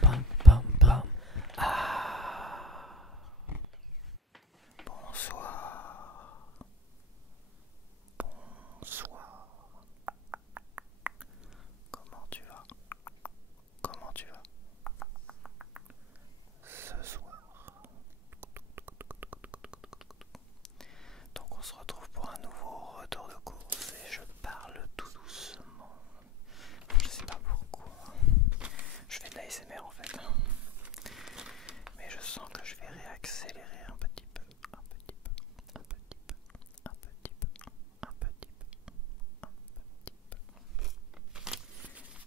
Pam, pam, pam. Bonsoir. Bonsoir. Comment tu vas? Comment tu vas? Ce soir. Donc on se retrouve pour un nouveau retour de course et je parle tout doucement. Je sais pas pourquoi. Je fais de la ASMR en fait. Mais je sens que je vais réaccélérer un petit peu. Un petit peu. Un petit peu. Un petit peu. Un petit peu. Un petit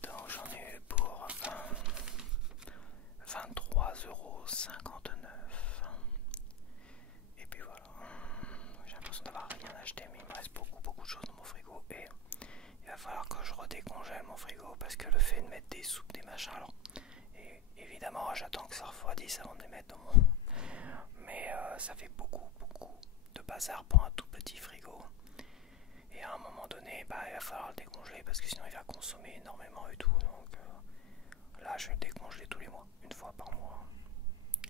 peu. Donc j'en ai eu pour 23,59 €. Et puis voilà. J'ai l'impression d'avoir rien acheté, mais il me reste beaucoup de choses dans mon frigo. Et il va falloir que je redécongèle mon frigo parce que le fait de mettre des soupes, des machins, alors. Et évidemment, j'attends que ça refroidisse avant de les mettre dans mon. Mais ça fait beaucoup de bazar pour un tout petit frigo. Et à un moment donné, bah, il va falloir le décongeler parce que sinon il va consommer énormément et tout. Donc là, je vais le décongeler tous les mois, une fois par mois.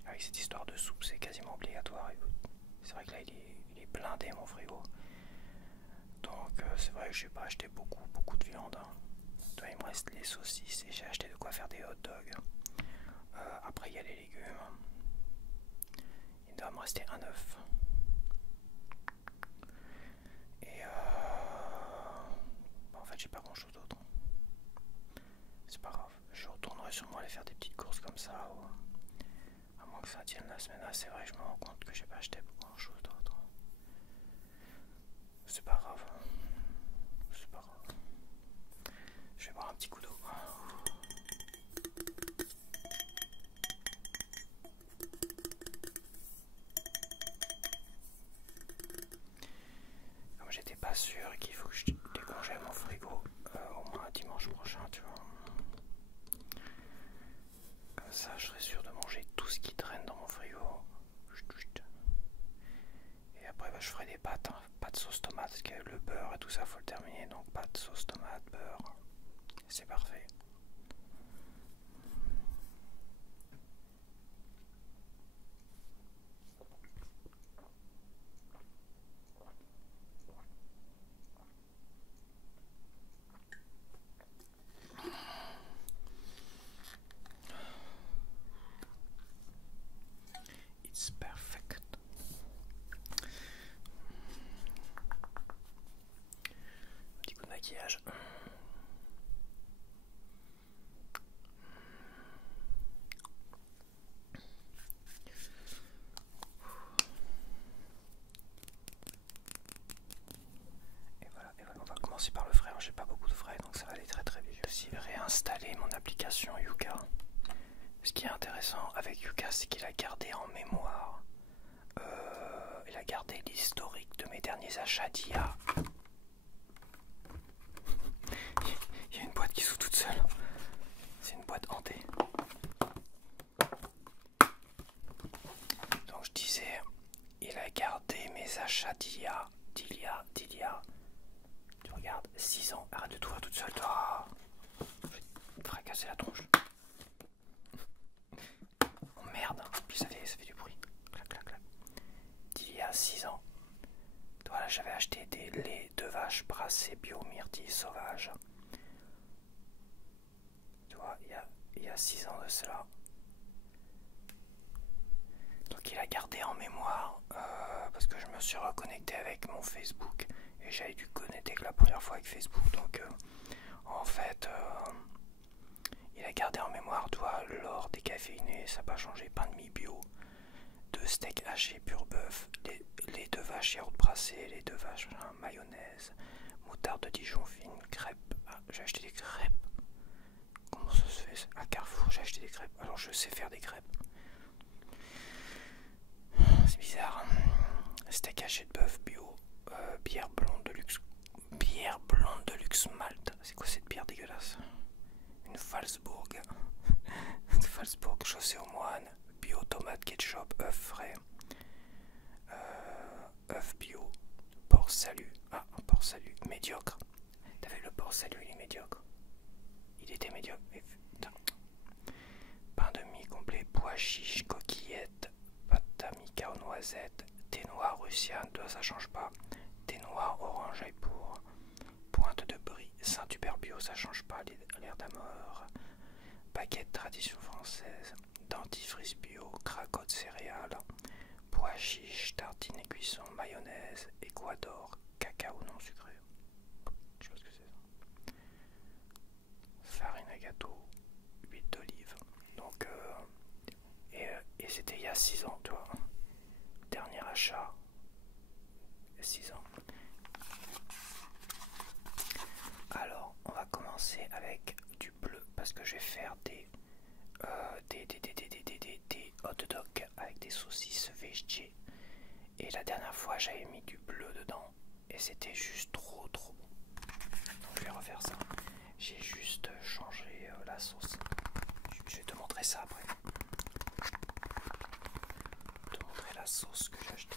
Avec cette histoire de soupe, c'est quasiment obligatoire. C'est vrai que là, il est blindé mon frigo. Donc c'est vrai que j'ai pas acheté beaucoup de viande. Hein. Toi, il me reste les saucisses et j'ai acheté de quoi faire des hot dogs. Après, il y a les légumes. Il doit me rester un œuf. Et en fait, j'ai pas grand chose d'autre. C'est pas grave. Je retournerai sûrement aller faire des petites courses comme ça. À moins que ça tienne la semaine. Ah, c'est vrai, je me rends compte que j'ai pas acheté grand chose d'autre. C'est pas grave. C'est pas grave. Je vais boire un petit coup d'eau. Comme j'étais pas sûr qu'il faut que je décongèle mon frigo au moins dimanche prochain, tu vois. Comme ça, je serai sûr de manger tout ce qui traîne dans mon frigo. Et après, bah, je ferai des pâtes, hein. Pâtes sauce tomate, parce qu'avec le beurre et tout ça, faut le terminer. Donc pâtes sauce tomate, beurre. C'est parfait. It's perfect. Petit coup de maquillage. Et voilà, on va commencer par le frais. J'ai pas beaucoup de frais, donc ça va aller très vite. J'ai aussi réinstallé mon application Yuka. Ce qui est intéressant avec Yuka, c'est qu'il a gardé en mémoire, il a gardé l'historique de mes derniers achats d'IA. Il y a une boîte qui s'ouvre toute seule. C'est une boîte hantée. Donc je disais, il a gardé mes achats d'IA. Tu regardes, 6 ans. Arrête de t'ouvrir toute seule, toi. Je vais te fracasser la tronche. Oh merde, puis ça fait du bruit. Clac, clac, clac. D'il y a 6 ans. Voilà, j'avais acheté des laits de vache brassés bio myrtille sauvage. Tu vois, il y a 6 ans de cela. Donc il a gardé en mémoire parce que je me suis reconnecté avec mon Facebook et j'avais dû connecter que la première fois avec Facebook. Donc en fait, il a gardé en mémoire, toi, l'or décaféiné, ça n'a pas changé, pain de mie bio, 2 steaks hachés pur bœuf, les 2 vaches yaourt brassé, les 2 vaches mayonnaise, moutarde de Dijon fine, crêpes. Ah, j'ai acheté des crêpes. Comment ça se fait? À Carrefour, j'ai acheté des crêpes. Alors je sais faire des crêpes. C'est bizarre. Steak haché de bœuf bio, bière blonde de luxe malt. C'est quoi cette bière dégueulasse? Une Falsbourg. Une Falsbourg chaussée aux moines. Bio, tomate, ketchup, œufs frais. Œufs bio. Porc salut. Ah, un porc salut médiocre. T'avais le porc salut, il est médiocre. Il était médiocre. Mais putain. Pain de mie complet, pois chiches, coquillettes, pâte d'amica aux noisettes, thé noir russiane, toi ça change pas. Thé noir, orange, ail pour, pointe de brie, Saint-Hubert bio, ça change pas, l'air d'amor. Baguette tradition française, dentifrice bio, cracotte céréales, pois chiches, tartine et cuisson, mayonnaise, Équador, cacao non sucré. Je sais pas ce que c'est ça. Farine à gâteau, huile d'olive. Donc, et c'était il y a 6 ans, tu vois. Dernier achat, 6 ans. Alors, on va commencer avec du bleu parce que je vais faire des hot dogs avec des saucisses végé. Et la dernière fois, j'avais mis du bleu dedans et c'était juste trop bon. Donc, je vais refaire ça. J'ai juste changé la sauce. Je vais te montrer ça après. Je vais te montrer la sauce que j'ai achetée.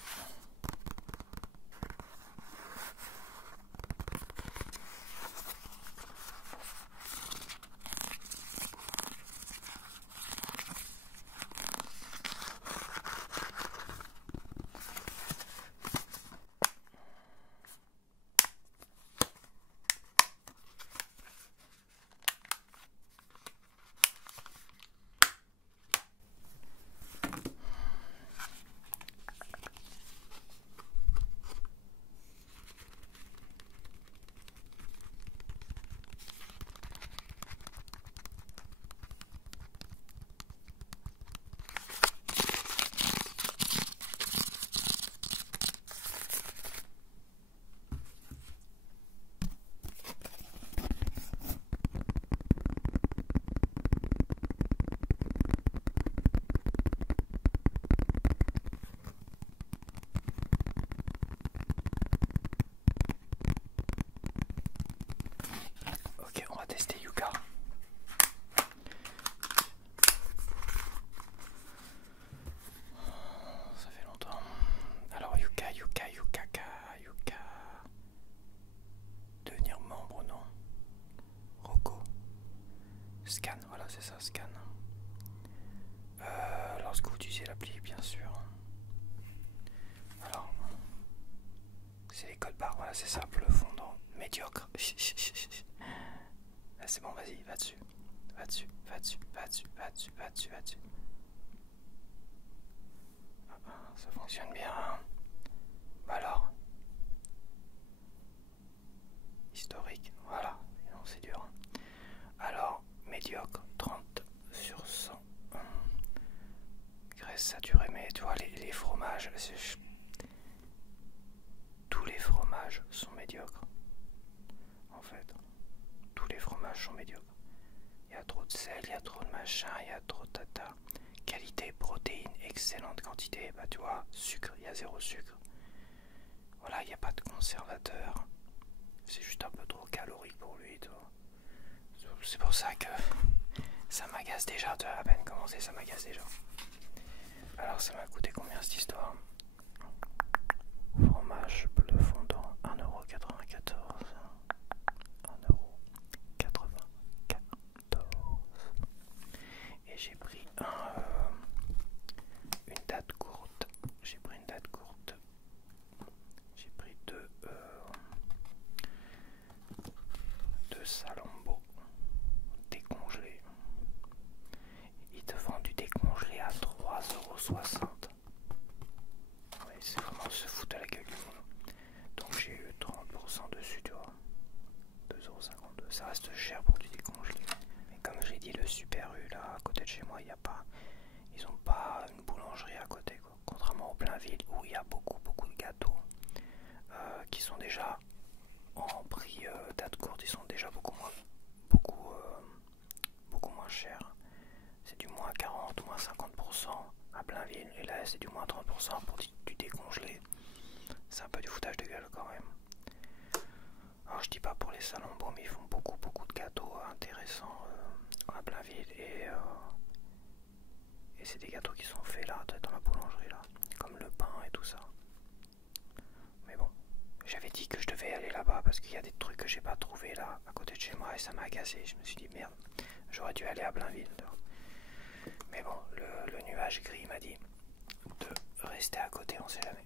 Ok, on va tester Yuka. Ça fait longtemps. Alors Yuka. Devenir membre, non. Rocco. Scan, voilà c'est ça, scan. Lorsque vous utilisez l'appli, bien sûr. Alors, c'est les codes barres, voilà c'est ça, bleu fondant, médiocre. Ah, c'est bon, vas-y, va dessus. Va dessus. Ça fonctionne bien. Bah alors. Historique, voilà. Non, c'est dur. Alors, médiocre, 30 sur 100. Graisse saturée, mais tu vois, les fromages, tous les fromages sont médiocres. En fait, tous les fromages sont médiocres. Il y a trop de sel, il y a trop de machin, il y a trop de tata. Qualité, protéines, excellente quantité. Bah tu vois, sucre, il y a 0 sucre. Voilà, il n'y a pas de conservateur. C'est juste un peu trop calorique pour lui, tu vois. C'est pour ça que ça m'agace déjà. Tu as à peine commencé, ça m'agace déjà. Alors ça m'a coûté combien cette histoire? Fromage bleu fondant, 1,94€. 1,94€. Et j'ai pris une date courte. J'ai pris deux Salambo décongelés. Ils te vendent du décongelé à 3,60€. Oui, c'est vraiment se foutre à la gueule du monde. Donc j'ai eu 30% dessus, tu vois. 2,52€. Ça reste cher pour du décongelé. Mais comme j'ai dit, le Super U là à côté de chez moi, il n'y a pas. Ils ont pas une boulangerie à côté, quoi. Contrairement au plein ville où il y a beaucoup de gâteaux qui sont déjà en prix date courte, ils sont déjà beaucoup moins chers. C'est du moins 40 ou moins 50% à plein ville, et là c'est du moins 30% pour du décongelé. C'est un peu du foutage de gueule quand même. Alors je dis pas pour les Salambo, mais ils font beaucoup de gâteaux intéressants à plein ville, et c'est des gâteaux qui sont faits là, dans la boulangerie là, comme le pain et tout ça. Mais bon, j'avais dit que je devais aller là-bas parce qu'il y a des trucs que j'ai pas trouvé là à côté de chez moi et ça m'a agacé. Je me suis dit merde, j'aurais dû aller à Blainville. Mais bon, le nuage gris m'a dit de rester à côté, on sait jamais.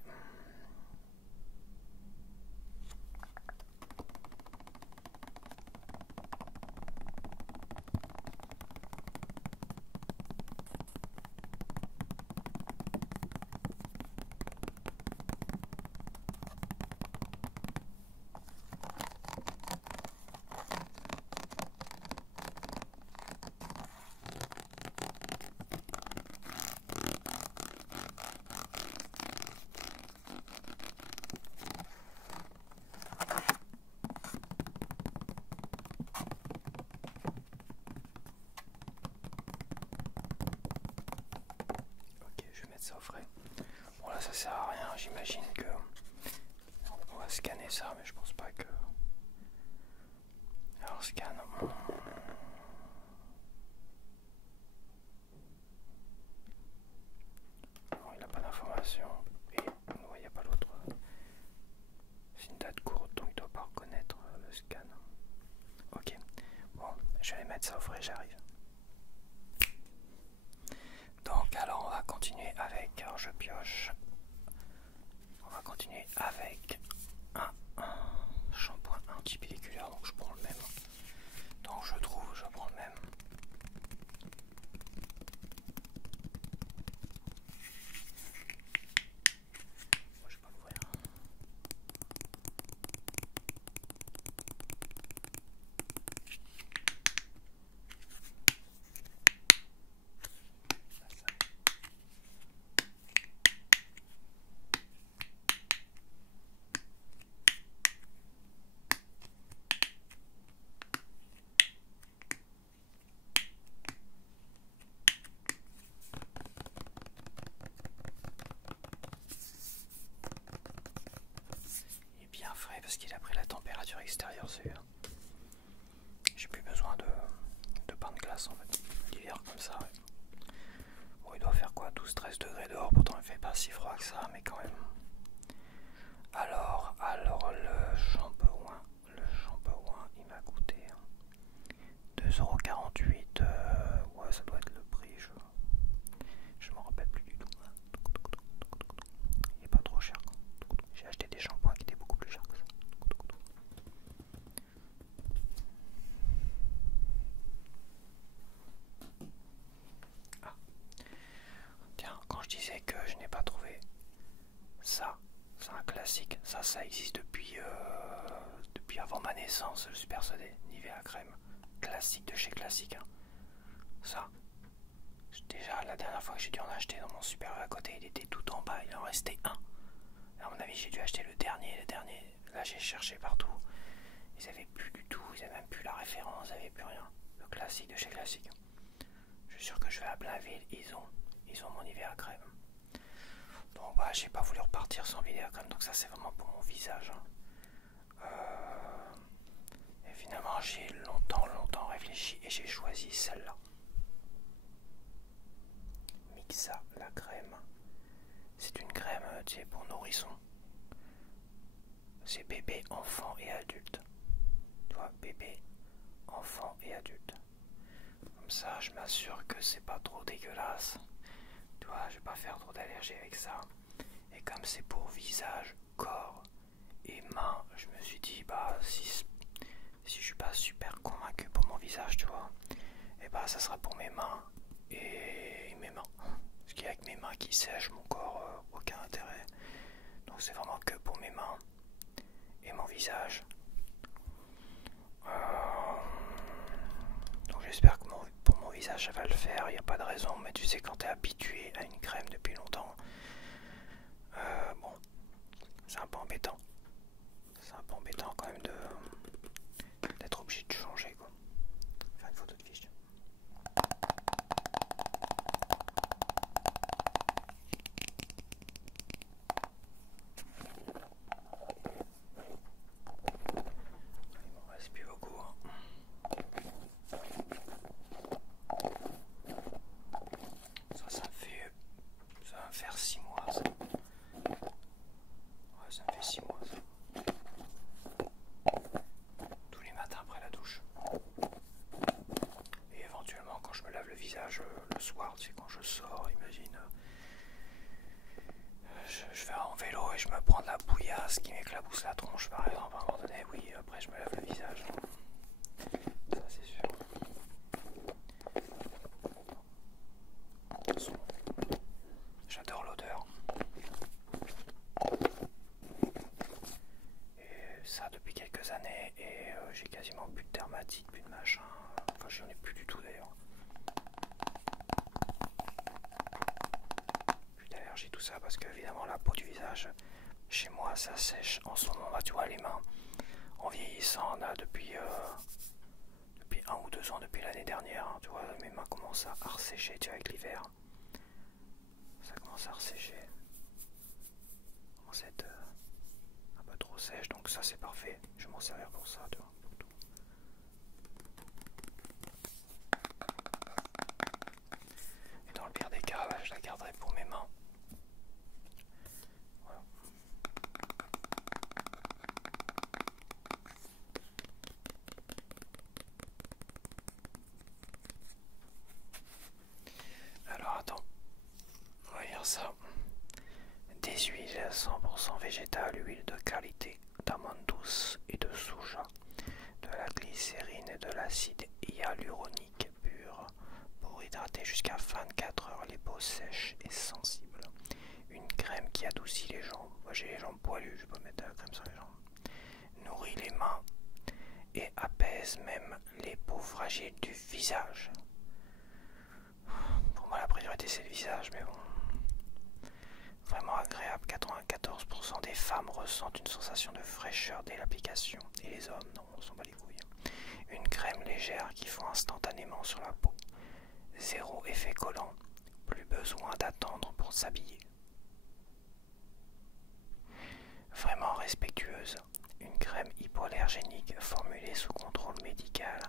Ça au frais. Bon là ça sert à rien, j'imagine que on va scanner ça, mais je pense pas que. Alors scan. Non, il n'a pas d'information et il n'y a pas l'autre. C'est une date courte donc il doit pas reconnaître le scan. Ok, bon je vais mettre ça au frais, j'arrive. Donc alors on va continuer avec, alors je pioche, on va continuer avec un shampoing antipelliculaire, donc je prends le même, donc je prends le même. Moi je vais pas l'ouvrir. Bien frais parce qu'il a pris la température extérieure, c'est bien. J'ai plus besoin de pain de glace en fait. L'hiver comme ça, ouais. Bon, il doit faire quoi, 12-13 degrés dehors, pourtant il fait pas si froid que ça, mais quand même. Alors le shampoing, il m'a coûté 2,48 €. Ouais, ça doit être le prix, je m'en rappelle plus du tout. Il est pas trop cher. J'ai acheté des shampoings qui étaient beaucoup plus chers que ça. Ah. Tiens, quand je disais que je n'ai pas trouvé ça, c'est un classique. Ça existe depuis avant ma naissance. Je suis persuadé. Nivea crème, classique de chez Classique. Hein. Ça. Déjà, la dernière fois que j'ai dû en acheter dans mon super à côté, il était tout en bas. Il en restait un. À mon avis, j'ai dû acheter le dernier. Là, j'ai cherché partout. Ils avaient plus du tout. Ils avaient même plus la référence. Ils avaient plus rien. Le classique de chez Classique. Je suis sûr que je vais à Blainville. Ils ont mon Nivea crème. Donc bah j'ai pas voulu repartir sans Nivea crème, donc ça c'est vraiment pour mon visage. Et finalement j'ai longtemps réfléchi et j'ai choisi celle-là. Mixa, la crème. C'est une crème pour nourrissons. C'est bébé, enfant et adulte. Tu vois, bébé, enfant et adulte. Comme ça je m'assure que c'est pas trop dégueulasse. Tu vois, je vais pas faire trop d'allergie avec ça. Et comme c'est pour visage, corps et mains, je me suis dit, bah, si je suis pas super convaincu pour mon visage, tu vois, et bah, ça sera pour mes mains et mes mains. Parce qu'il y a que mes mains qui sèchent, mon corps, aucun intérêt. Donc c'est vraiment que pour mes mains et mon visage. Donc j'espère que pour mon visage ça va le faire, il n'y a pas de raison, mais tu sais quand tu es habitué à une crème depuis longtemps, bon, c'est un peu embêtant. C'est un peu embêtant quand même d'être obligé de changer quoi. Faire une photo de fiche. Il m'en reste plus beaucoup. Hein. Ça va me faire soir, tu sais, quand je sors, imagine, je vais en vélo et je me prends de la bouillasse qui m'éclabousse la tronche par exemple, à un moment donné, oui, après je me lave le visage. Ça c'est sûr. De toute façon, j'adore l'odeur. Et ça depuis quelques années et j'ai quasiment plus de dermatite, plus de machin. Enfin j'en ai plus du tout d'ailleurs. Plus d'allergie, tout ça, parce que évidemment la peau du visage, chez moi ça sèche en ce moment, bah, tu vois les mains, en vieillissant, on a depuis 1 ou 2 ans, depuis l'année dernière, hein, tu vois mes mains commencent à ressécher, tu vois, avec l'hiver. Ça commence à ressécher. Ça commence à être un peu trop sèche, donc ça c'est parfait. Je vais m'en servir pour ça, tu vois. Et dans le pire des cas, bah, je la garderai pour mes mains. Voilà. Alors attends, on va lire ça. Des huiles 100% végétales, huile de qualité, d'amandes douces et de soja, de la glycérine et de l'acide hyaluronique pur pour hydrater jusqu'à 24 heures les peaux sèches et sensibles. Une crème qui adoucit les jambes. Moi j'ai les jambes poilues, je peux mettre de la crème sur les jambes. Nourrit les mains et apaise même les peaux fragiles du visage. Pour moi la priorité c'est le visage, mais bon. Vraiment agréable, 94% des femmes ressentent une sensation de fraîcheur dès l'application. Et les hommes, non, on s'en bat les couilles. Une crème légère qui fond instantanément sur la peau. Zéro effet collant, plus besoin d'attendre pour s'habiller. Vraiment respectueuse, une crème hypoallergénique formulée sous contrôle médical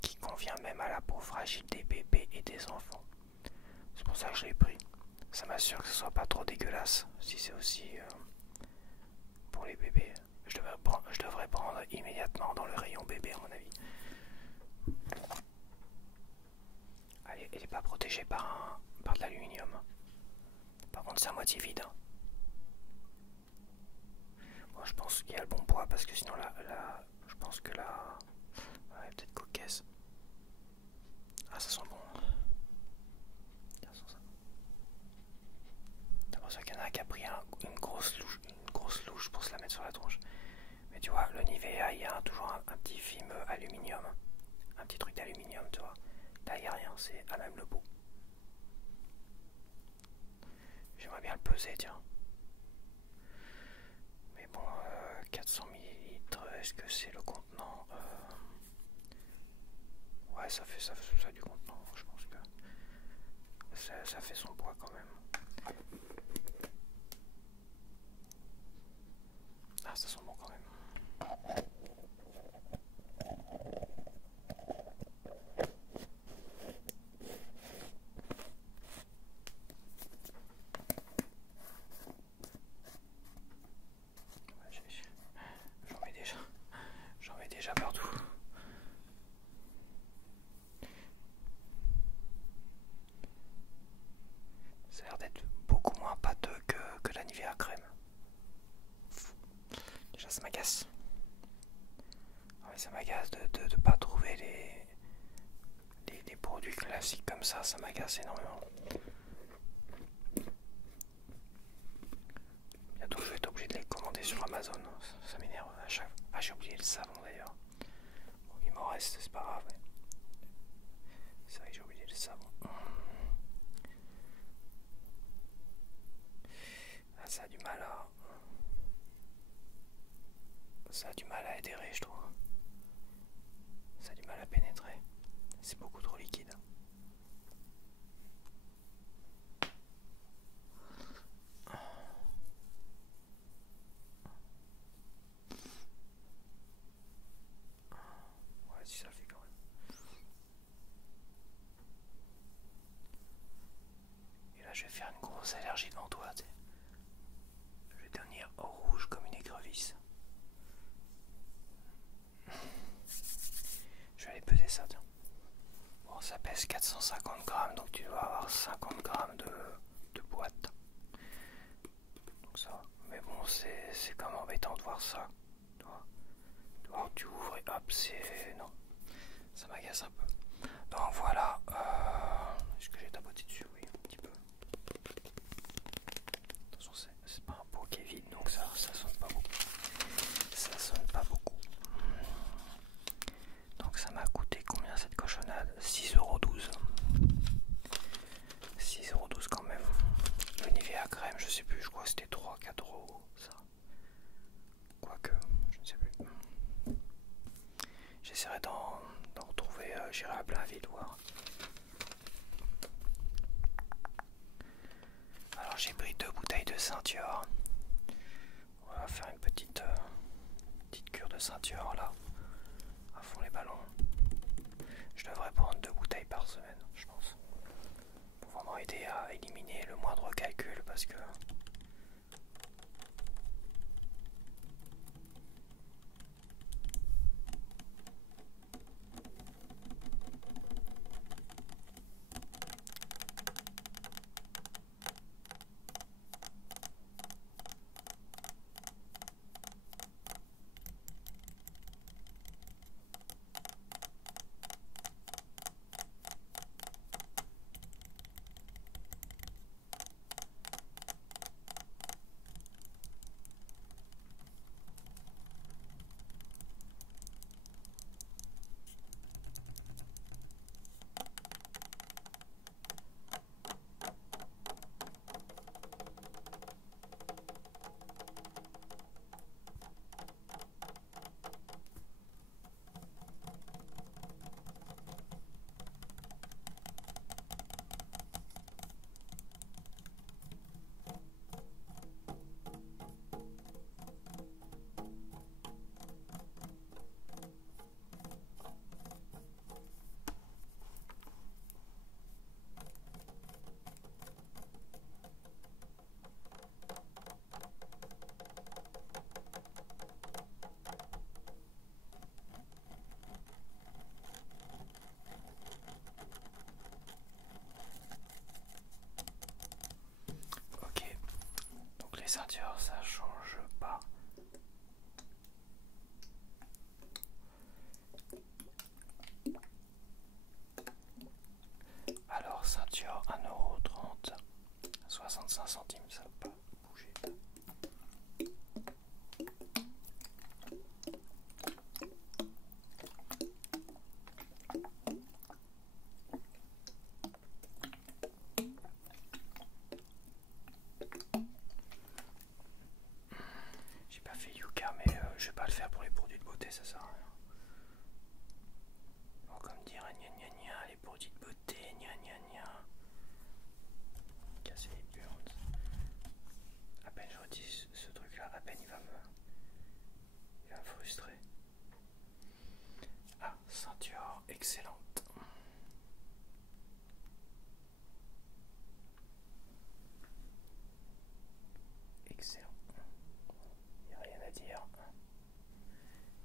qui convient même à la peau fragile des bébés et des enfants. C'est pour ça que je l'ai pris. Ça m'assure que ce soit pas trop dégueulasse. Si c'est aussi pour les bébés, je devrais prendre immédiatement dans le rayon bébé à mon avis. Elle n'est pas protégée par de l'aluminium. Par contre c'est à moitié vide. Moi je pense qu'il y a le bon poids parce que sinon je pense que là, ouais, peut-être cocaisse. Ah ça sent bon. T'as l'impression qu'il y en a qui a pris une grosse louche pour se la mettre sur la tronche. Mais tu vois, le Nivea, il y a toujours un petit film aluminium. Un petit truc d'aluminium, tu vois. Là, il n'y a rien, c'est à même le bout. J'aimerais bien le peser, tiens. Mais bon, 400 ml, est-ce que c'est le contenant Ouais, ça fait ça du contenant. Je pense que ça fait son poids quand même. Ah, ça sent bon quand même. J'en mets déjà partout. Ça a l'air d'être beaucoup moins pâteux que la Nivea crème. Déjà ça m'agace. Ouais, ça m'agace de pas trouver les produits classiques comme ça m'agace énormément. Bientôt je vais être obligé de les commander sur Amazon. Ça m'énerve à chaque fois. Ah, j'ai oublié le savon d'ailleurs. Bon, il m'en reste, c'est pas grave. C'est vrai que j'ai oublié le savon. Ah, ça a du mal à adhérer, je trouve. Ça a du mal à pénétrer. C'est beaucoup trop liquide. Ouais, si ça le fait quand même. Et là, je vais faire une grosse allergie devant toi, tu sais. Je vais devenir rouge comme une écrevisse. Je vais aller peser ça, tiens. Bon, ça pèse 450 grammes, donc tu dois avoir 50 grammes de boîte. Donc ça, mais bon, c'est quand même embêtant de voir ça. Alors tu ouvres et hop, c'est... Non, ça m'agace un peu. Donc voilà, est-ce que j'ai tapoté dessus? Oui, un petit peu. Attention, c'est pas un pot qui est vide, donc ça sonne pas beaucoup. Ça sonne pas beaucoup. Donc ça m'a coûté combien cette cochonnade? 6,12 €. 6,12 € quand même. Le Nivea crème, je sais plus, je crois que c'était 3-4 € ça. Quoique, je ne sais plus. J'essaierai d'en retrouver, j'irai à Blainville voir. Alors j'ai pris 2 bouteilles de ceinture. On va faire une petite cure de ceinture là, à fond les ballons. Je devrais prendre 2 bouteilles par semaine, je pense, pour vraiment aider à éliminer le moindre calcul parce que les ceintures ça change pas. Alors ceinture 1,30 €, 65 centimes, ça va pas bouger. J'ai pas fait Yuka, mais je vais pas le faire pour les produits de beauté, ça sert à rien. Bon, comme dire gna gna gna, les produits de beauté, gna gna gna. Casser les burnes. À peine je redis ce truc là, à peine il va me frustrer. Ah, ceinture excellente. Excellent. Il n'y a rien à dire.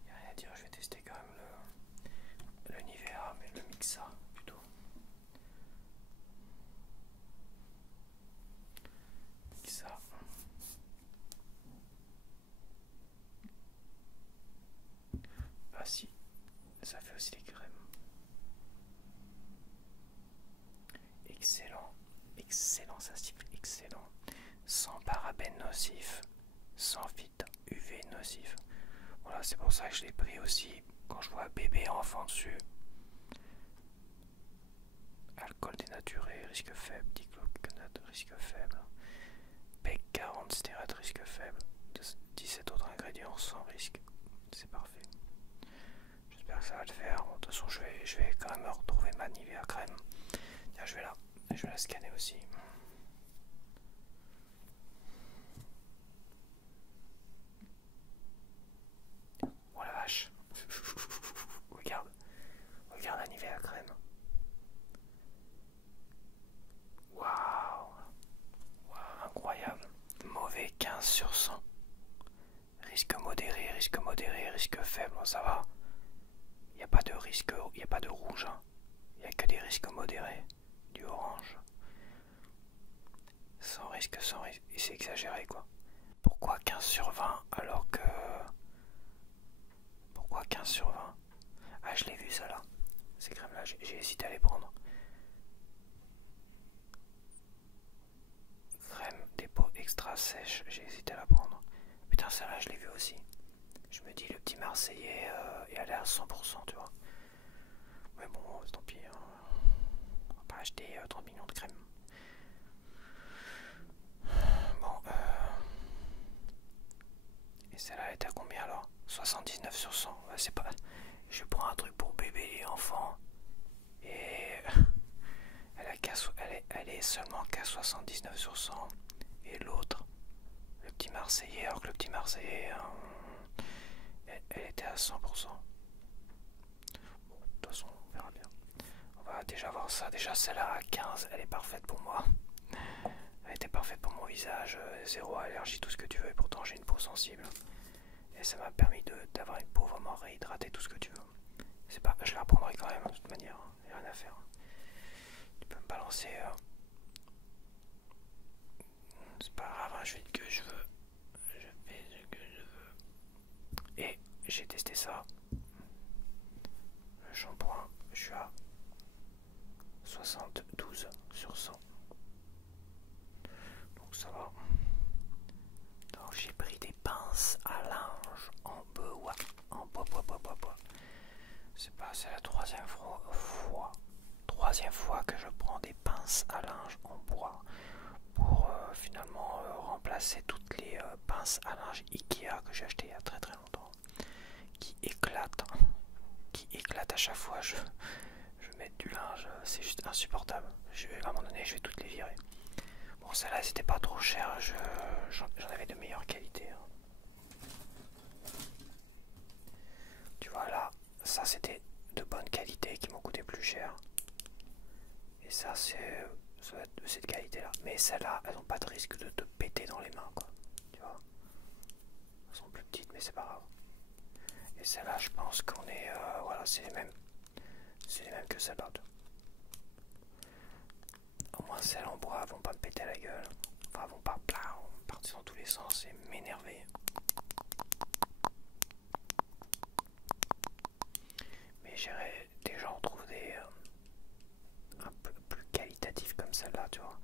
Il n'y a rien à dire, je vais tester quand même le Nivea, mais le Mixa plutôt. Mixa. Ah si, ça fait aussi les crèmes. Excellent, excellent, ça siffle excellent. Sans parabènes nocifs, sans filtre UV nocif. Voilà, c'est pour ça que je l'ai pris aussi quand je vois bébé enfant dessus. Alcool dénaturé, risque faible, diclofenac, risque faible. PEC 40, stéroïde, risque faible. 17 autres ingrédients sans risque. C'est parfait. J'espère que ça va le faire. Bon, de toute façon, je vais quand même retrouver ma Nivea crème. Tiens, je vais la scanner aussi. Oh la vache. Regarde la Nivea crème. Waouh, incroyable. Mauvais 15 sur 100. Risque modéré, risque faible, ça va. Il n'y a pas de risque, il n'y a pas de rouge. Il n'y a que des risques risque modéré, du orange. Sans risque, et c'est exagéré quoi. Pourquoi 15 sur 20 alors que... Pourquoi 15 sur 20? Ah, je l'ai vu ça là. Ces crèmes là, j'ai hésité à les prendre. Crème dépôt extra sèche, j'ai hésité à la prendre. Putain, celle-là, je l'ai vu aussi. Je me dis, le petit Marseillais est allé à 100%, tu vois. Mais bon, tant pis. Hein. On va pas acheter 30 millions de crèmes. Bon, et celle-là, elle est à combien alors? 79 sur 100. Ouais, c'est pas... Je prends un truc pour bébé et enfant. Et... Elle est seulement qu'à 79 sur 100. Et l'autre, le petit Marseillais, alors que le petit Marseillais, elle était à 100%. Bon, de toute façon, on verra bien. On va déjà voir ça. Déjà, celle-là à 15, elle est parfaite pour moi. Elle était parfaite pour mon visage, zéro allergie, tout ce que tu veux. Et pourtant, j'ai une peau sensible. Et ça m'a permis d'avoir une peau vraiment réhydratée, tout ce que tu veux. C'est pas, je la reprendrai quand même, de toute manière. Il n'y a rien à faire. Tu peux me balancer. C'est pas grave, hein, je fais ce que je veux. Je fais ce que je veux. Et j'ai testé ça. Le shampoing, je suis à 72 sur 100. Donc ça va. Donc j'ai pris des pinces à linge en bois. En bois. C'est la troisième fois que je prends des pinces à linge en bois pour finalement remplacer toutes les pinces à linge Ikea que j'ai achetées il y a très très longtemps, qui éclatent à chaque fois. Je mets du linge, c'est juste insupportable. À un moment donné, je vais toutes les virer. Bon, celle-là, c'était pas trop cher, j'en avais de meilleure qualité. Hein. Tu vois, là, ça c'était de bonne qualité qui m'ont coûté plus cher. Et ça, ça va être de cette qualité-là. Mais celles-là, elles n'ont pas de risque de te péter dans les mains, quoi. Tu vois. Elles sont plus petites, mais c'est pas grave. Et celles-là, je pense qu'on est... voilà, c'est les mêmes. C'est les mêmes que celles-là. Au moins, celles en bois vont pas me péter la gueule. Enfin, vont pas partir dans tous les sens et m'énerver. Mais j'irai déjà en trouver des un peu plus qualitatifs comme celle-là, tu vois.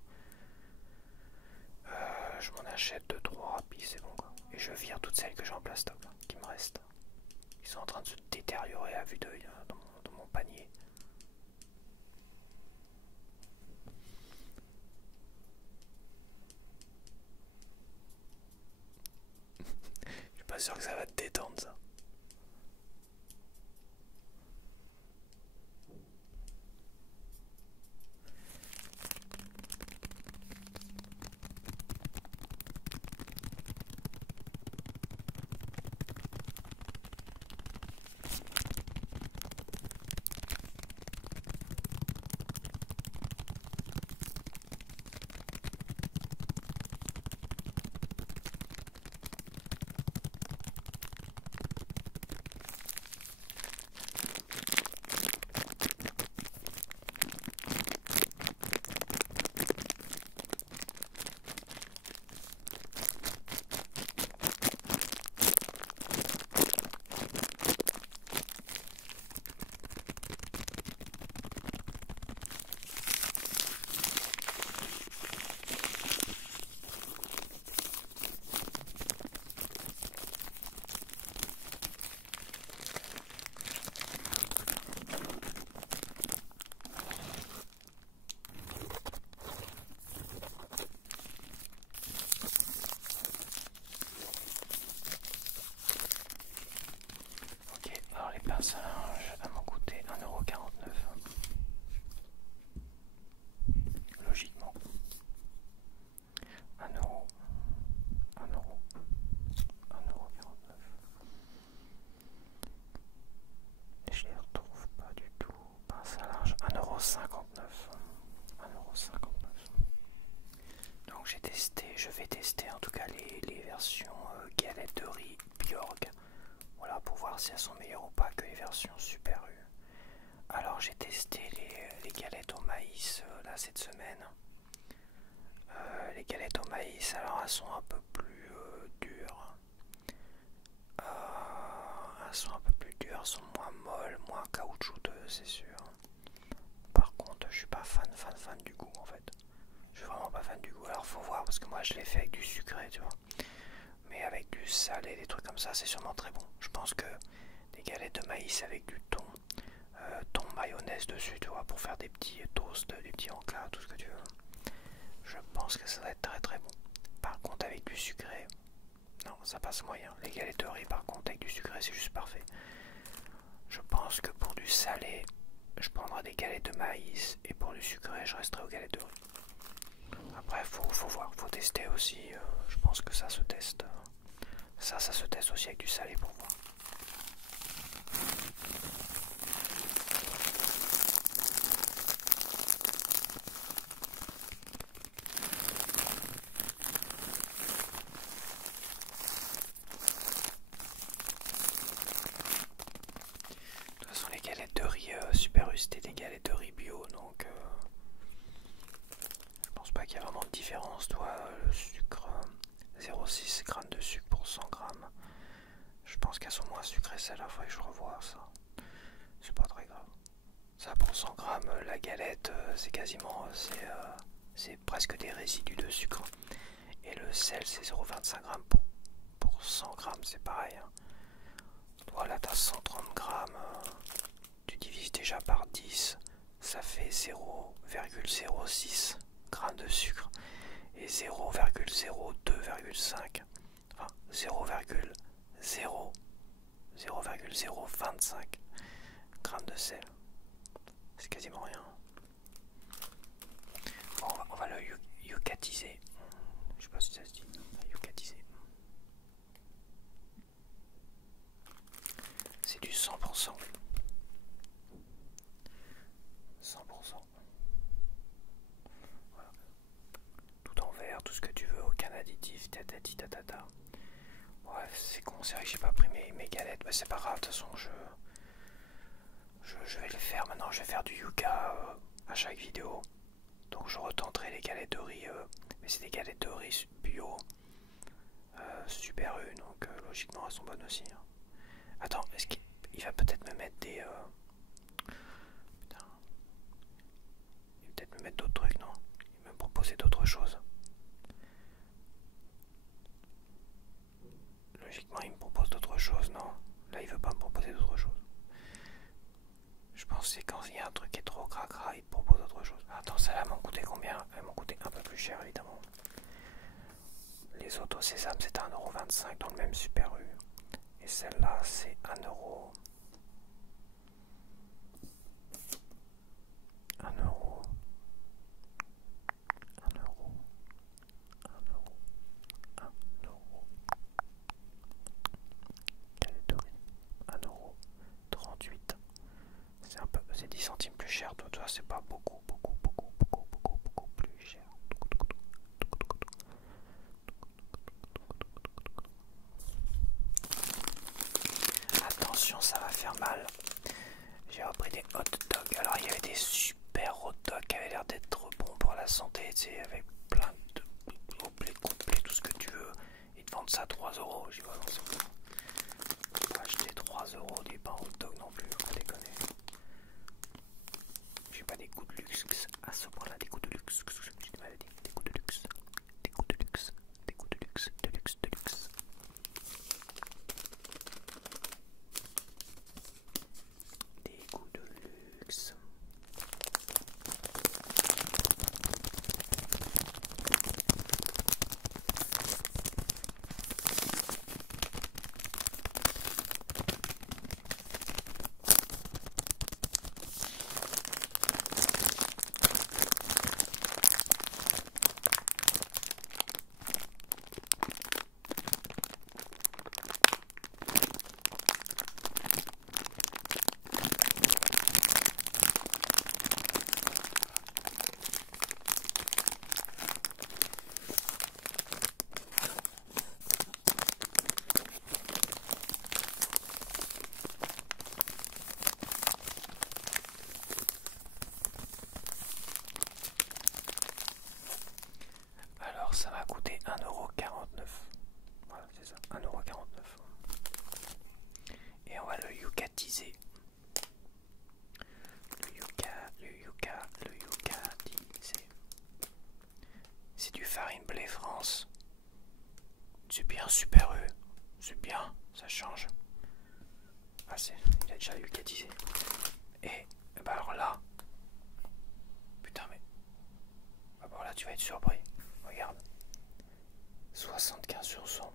Je m'en achète 2-3, puis c'est bon quoi. Et je vire toutes celles que j'ai en plastoc, là, qui me restent. Ils sont en train de se détériorer à vue d'œil dans mon panier. Je suis pas sûr que ça va te détendre ça. Ça m'ont coûté 1,49 €. Logiquement. 1 euro. 1,49 €. Et je les retrouve pas du tout. Pince à linge. 1,59 €. 1,59 €. Donc j'ai testé, je vais tester en tout cas les versions galettes de riz Bjorg. Voilà, pour voir si elles sont meilleures ou pas que les versions Super U. Alors j'ai testé les galettes maïs là cette semaine. Les galettes au maïs, alors elles sont un peu plus dures. Elles sont un peu plus dures, elles sont moins molles, moins caoutchouteuses, c'est sûr. Par contre, je suis pas fan du goût en fait. Je suis vraiment pas fan du goût. Alors faut voir parce que moi je l'ai fait avec du sucré, tu vois. Mais avec du salé, des trucs comme ça, c'est sûrement très bon. Je pense que des galettes de maïs avec du thon, thon mayonnaise dessus, tu vois, pour faire des petits toasts, des petits encas, tout ce que tu veux. Je pense que ça va être très très bon. Par contre, avec du sucré, non, ça passe moyen. Les galettes de riz, par contre, avec du sucré, c'est juste parfait. Je pense que pour du salé, je prendrai des galettes de maïs et pour du sucré, je resterai aux galettes de riz. Après, faut voir, faut tester aussi. Je pense que ça se teste. Ça se teste aussi avec du salé pour moi. De toute façon, les galettes de riz Super U, c'était des galettes de riz bio, donc je pense pas qu'il y a vraiment de différence. Toi, le sucre, 0,6 g de sucre pour 100 g. Je pense qu'elles sont moins sucrées celles-là, il faudrait que je revoie ça. C'est pas très grave. Ça pour 100 g, la galette, c'est quasiment, c'est presque des résidus de sucre. Et le sel, c'est 0,25 g pour 100 g, c'est pareil. Hein. Toi là, t'as 130 g, tu divises déjà par 10, ça fait 0,06 g de sucre. Et 0,02,5, enfin 0,025 g de sel. C'est quasiment rien. Bon, on va le yucatiser. Je sais pas si ça se dit. Yucatiser. C'est du 100%. 100%. Voilà. Tout en vert, tout ce que tu veux, aucun additif, tatati tatata. Bref, c'est con, c'est vrai que j'ai pas pris mes galettes, mais c'est pas grave, de toute façon je vais le faire maintenant, je vais faire du yucca à chaque vidéo. Donc je retenterai les galettes de riz, mais c'est des galettes de riz bio, Super U, donc logiquement elles sont bonnes aussi. Hein. Attends, est-ce qu'il va peut-être me mettre des... Putain. Il va peut-être me mettre d'autres trucs, non? Il va me proposer d'autres choses. Logiquement il me propose d'autres choses, non? Là il veut pas me proposer d'autres choses. Je pense que c'est quand il y a un truc qui est trop cracra, il te propose autre chose. Attends, celles-là m'ont coûté combien? Elles m'ont coûté un peu plus cher évidemment. Les autres au sésame c'était 1,25 € dans le même Super U. Et celle-là c'est 1 €. 1 €. 1 €. 1 €. 1 €. 1 €. Galette de riz. 1,38 €. C'est un peu, c'est 10 centimes plus cher, toi c'est pas beaucoup plus cher. Attention, ça va faire mal. J'ai repris des hot dogs. Alors il y avait des super hot dogs qui avaient l'air d'être bons pour la santé, tu sais, avec plein de complet, tout ce que tu veux. Ils te vendent ça à 3 €. J'y vois, non, c'est bon. On va acheter 3 € des pains hot dog non plus, on va déconner. J'ai pas des goûts de luxe à ce point là, des goûts de luxe. J'ai des maladies, des goûts de luxe. Des goûts de luxe. Des goûts de luxe, de luxe, de luxe. Des goûts de luxe. sur 100.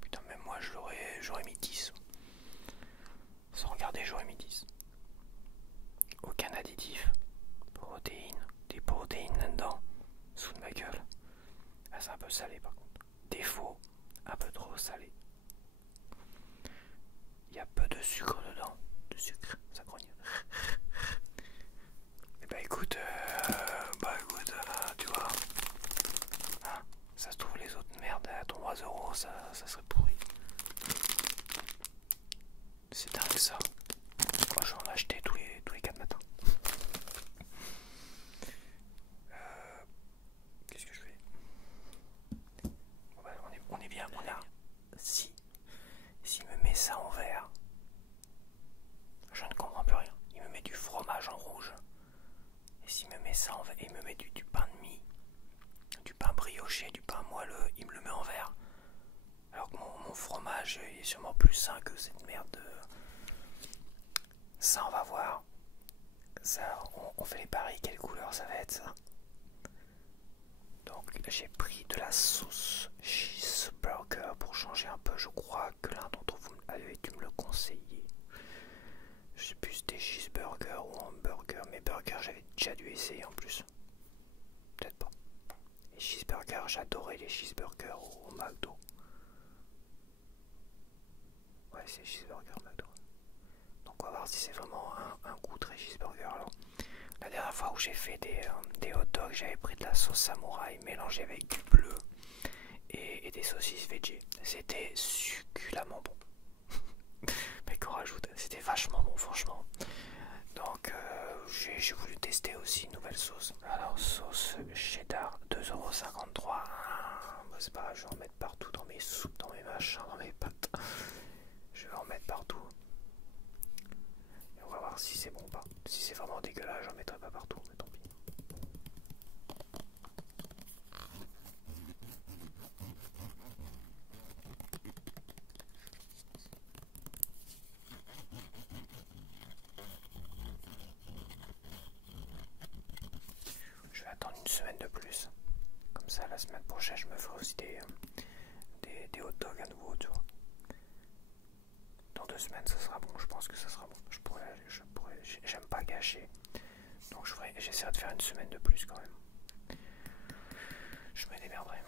Putain, même moi j'aurais mis 10. Sans regarder, j'aurais mis 10. Aucun additif. Protéines. Des protéines là-dedans. Sous de ma gueule. Ah, c'est un peu salé par contre. Défaut, un peu trop salé. Il y a peu de sucre dedans. De sucre, ça grogne. Et bah écoute, tu vois. Hein, ça se trouve les autres merdes à 3 €, ça serait pourri. C'est dingue ça. Moi je vais en acheter tous les 4 matins. Qu'est-ce que je fais? Bon bah, on est bien, on a. S'il me met ça en vert, je ne comprends plus rien. Il me met du fromage en rouge. Et s'il me met ça en vert, il me met du pain de mie, du pain brioché, du pain moelleux, il me le met en vert. Alors que mon fromage est sûrement plus sain que cette merde. Ça, on va voir. Ça, on fait les paris. Quelle couleur ça va être ça? Donc j'ai pris de la sauce cheeseburger pour changer un peu. Je crois que l'un d'entre vous avait dû me le conseiller. Je sais plus si c'était cheeseburger ou hamburger. Mais burger j'avais déjà dû essayer en plus. Peut-être pas. Les cheeseburgers, j'adorais les cheeseburgers au McDo. Ouais, c'est cheeseburger McDo. Donc on va voir si c'est vraiment un goût très cheeseburger. Alors, la dernière fois où j'ai fait des hot dogs, j'avais pris de la sauce samouraï mélangée avec du bleu et des saucisses veggie. C'était succulemment bon. Mais qu'on rajoute, c'était vachement bon franchement. Donc j'ai voulu tester aussi une nouvelle sauce. Alors sauce cheddar 2,53 €. Bah, c'est pas grave, je vais en mettre partout dans mes soupes, dans mes machins, dans mes pâtes. Je vais en mettre partout. Et on va voir si c'est bon ou pas. Si c'est vraiment dégueulasse, j'en mettrai pas partout, mais tant pis. Je vais attendre une semaine de plus. Comme ça, la semaine prochaine, je me ferai aussi des hot dogs à nouveau, tu vois. Dans 2 semaines, ça sera bon. Je pense que ça sera bon. J'aime pas gâcher. Donc j'essaierai de faire une semaine de plus quand même. Je me démerderai.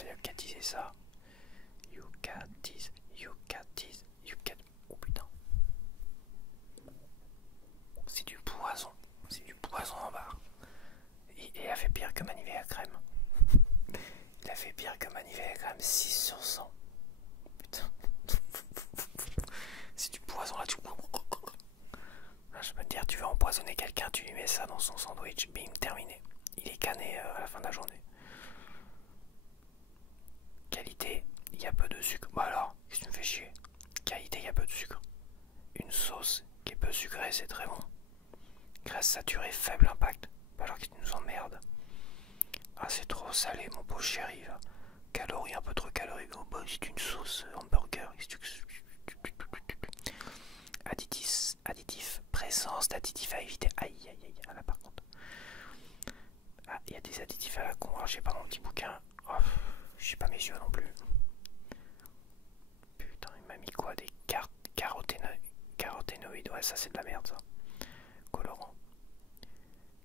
Il y a qu'à teaser ça. You can tease. Oh putain. C'est du poison. C'est du poison en barre. Il a fait pire que ma Nivea crème. Il a fait pire que ma Nivea crème. 6 sur 100. Putain. C'est du poison là, je peux te dire, tu veux empoisonner quelqu'un, tu lui mets ça dans son sandwich, bim, terminé. Il est cané à la fin de la journée. Qualité, il y a peu de sucre. Bah alors, qu'est-ce que tu me fais chier? Qualité, il y a peu de sucre. Une sauce qui est peu sucrée, c'est très bon. Graisse saturée, faible impact. Bah alors, qu'est-ce que tu nous emmerdes? Ah, c'est trop salé, mon pauvre chéri. Là. Calories, un peu trop caloriques. Oh, bah, c'est une sauce hamburger. Additif, présence d'additifs à éviter. Aïe, aïe, aïe. Ah, là, par contre. Ah, il y a des additifs à la con. Alors, j'ai pas mon petit bouquin. Oh, j'ai pas mes yeux non plus. Putain, il m'a mis quoi? Des caroténoïdes. Ouais, ça, c'est de la merde, ça. Colorant.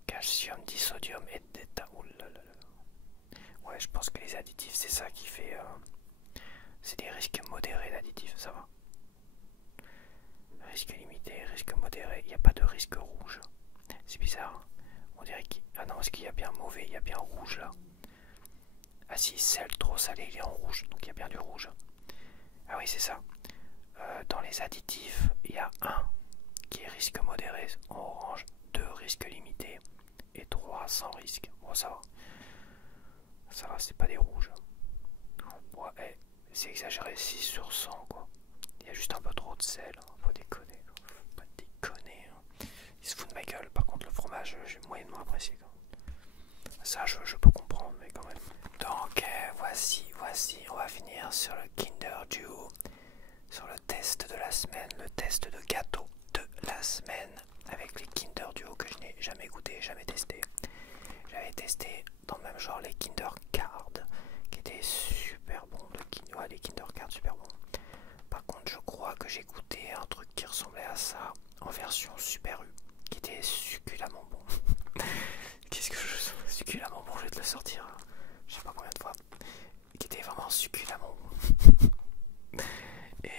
Calcium, disodium et d'état. Oh là là là. Ouais, je pense que les additifs, c'est ça qui fait. C'est des risques modérés d'additifs, ça va. Risque limité, risque modéré. Il n'y a pas de risque rouge. C'est bizarre. Hein. On dirait qu'il. Ah non, est-ce qu'il y a bien mauvais? Il y a bien rouge là. Ah si, sel trop salé, il est en rouge. Donc il y a bien du rouge. Ah oui, c'est ça. Dans les additifs, il y a un qui est risque modéré en orange, 2 risques limités et 3 sans risque. Bon, ça va. Ça va, c'est pas des rouges. Ouais, c'est exagéré, 6 sur 100 quoi. Il y a juste un peu trop de sel. Hein. Faut déconner. Faut pas déconner. Hein. Il se fout de ma gueule. Par contre, le fromage, j'ai moyennement apprécié. Quand même. Ça, je peux comprendre, mais quand même. Donc, voici. On va finir sur le Kinder Duo sur le test de la semaine, le test de gâteau de la semaine avec les Kinder Duo que je n'ai jamais goûté, jamais testé. J'avais testé dans le même genre les Kinder Card qui étaient super bons, ouais, les Kinder Card super bons. Par contre, je crois que j'ai goûté un truc qui ressemblait à ça en version Super U, qui était succulemment bon. Qu'est-ce que je... Succulemment bon, je vais te le sortir, je sais pas combien de fois. Qui était vraiment succulemment bon. Et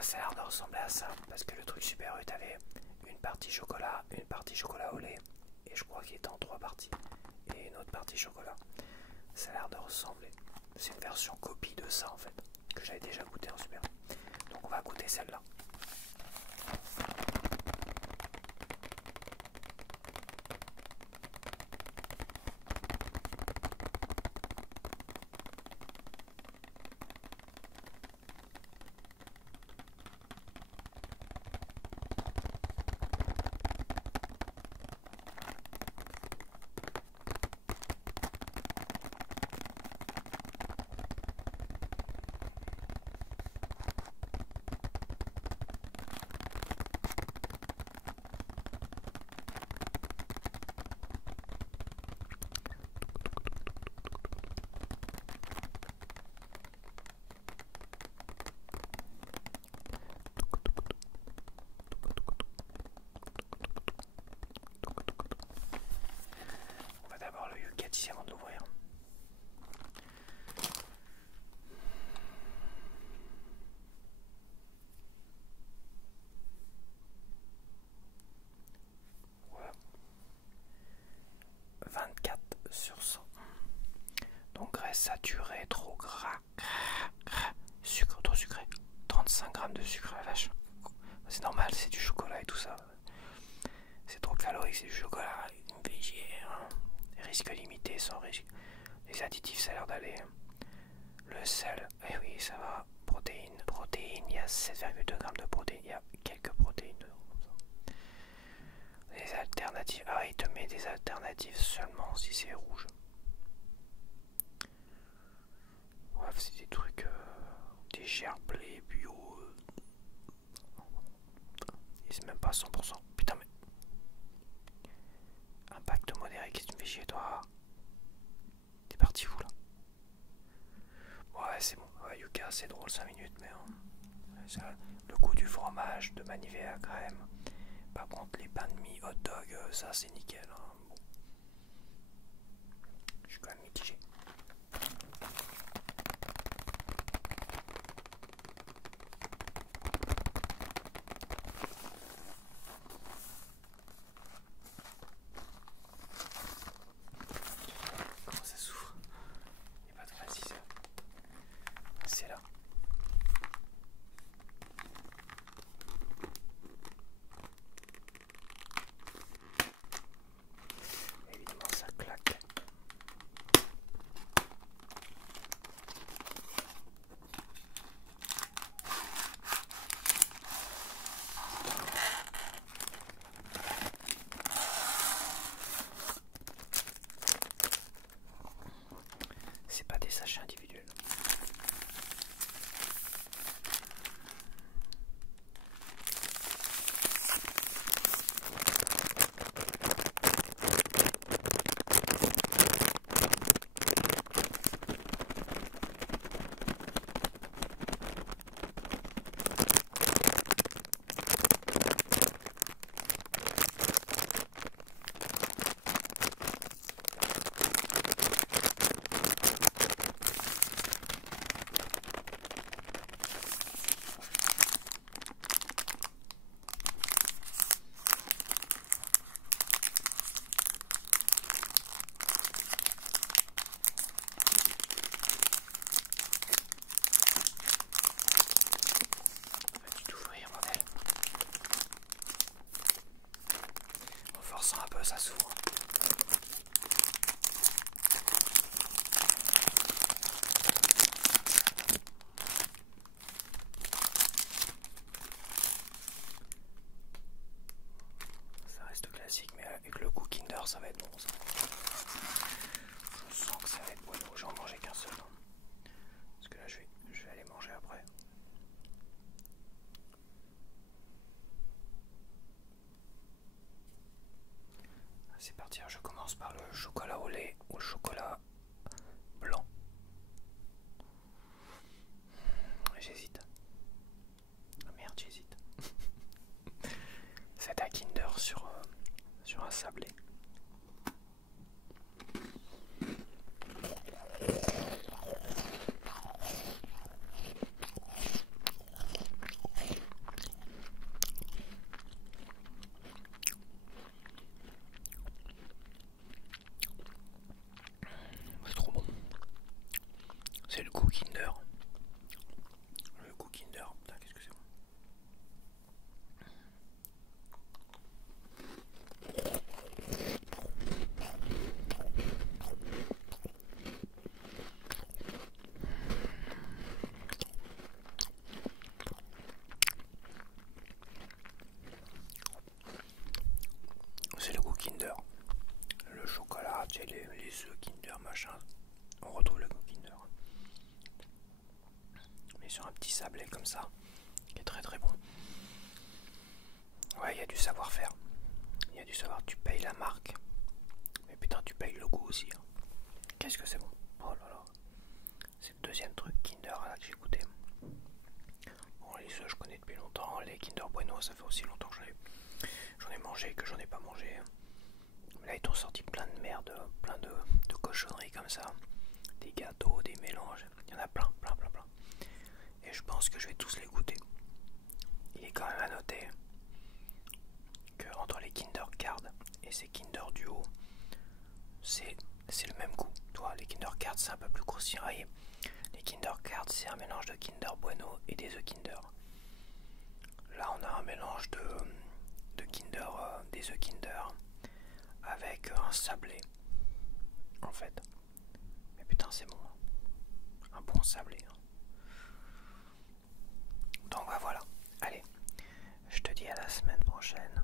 ça a l'air de ressembler à ça, parce que le truc Super U, t'avais une partie chocolat, une partie chocolat au lait, et je crois qu'il était en 3 parties, et une autre partie chocolat. Ça a l'air de ressembler. C'est une version copie de ça en fait, que j'avais déjà goûté en Super U. Donc on va goûter celle-là. On va d'abord le Yucati avant de l'ouvrir. Ouais. 24/100. Donc graisse saturée, trop gras, sucre trop sucré, 35 grammes de sucre, la vache. C'est normal, c'est du chocolat et tout ça. C'est trop calorique, c'est du chocolat, une VG, hein. Risque limité, sans risque. Les additifs, ça a l'air d'aller. Le sel, eh oui, ça va. Protéines, il y a 7,2 grammes de protéines, il y a quelques protéines dedans. Les alternatives, ah, il te met des alternatives seulement si c'est rouge. Bref, c'est des trucs, des gerblés bio. Et c'est même pas 100%. Putain, mais. Impact modéré, qu'est-ce que tu me fais chier, toi? T'es parti où là? Ouais, c'est bon. Ouais, Yuka, c'est drôle 5 minutes, mais ça, le goût du fromage, de manivet à crème. Par contre, les pains de mie, hot dog, ça c'est nickel. Hein. Bon. Je suis quand même mitigé. Comment ça s'ouvre? Il n'y a pas de facile. C'est là. sur un petit sablé comme ça, qui est très très bon. Ouais, il y a du savoir-faire. Il y a du savoir, tu payes la marque. Mais putain, tu payes le goût aussi. Hein. Qu'est-ce que c'est bon. Oh là là. C'est le deuxième truc Kinder là, que j'ai goûté. Bon, les œufs, je connais depuis longtemps. Les Kinder Bueno, ça fait aussi longtemps que j'en ai mangé, que j'en ai pas mangé. Mais là, ils t'ont sorti plein de merde, plein de cochonneries comme ça. Des gâteaux, des mélanges. Il y en a plein, plein, plein, plein. Et je pense que je vais tous les goûter. Il est quand même à noter que entre les Kinder Card et ces Kinder Duo, c'est le même goût. Toi, les Kinder Card, c'est un peu plus croustillant. Les Kinder Card, c'est un mélange de Kinder Bueno et des œufs Kinder. Là, on a un mélange de Kinder, des œufs Kinder avec un sablé, en fait. Mais putain, c'est bon. Un bon sablé. Hein. Donc bah, voilà. Allez, je te dis à la semaine prochaine.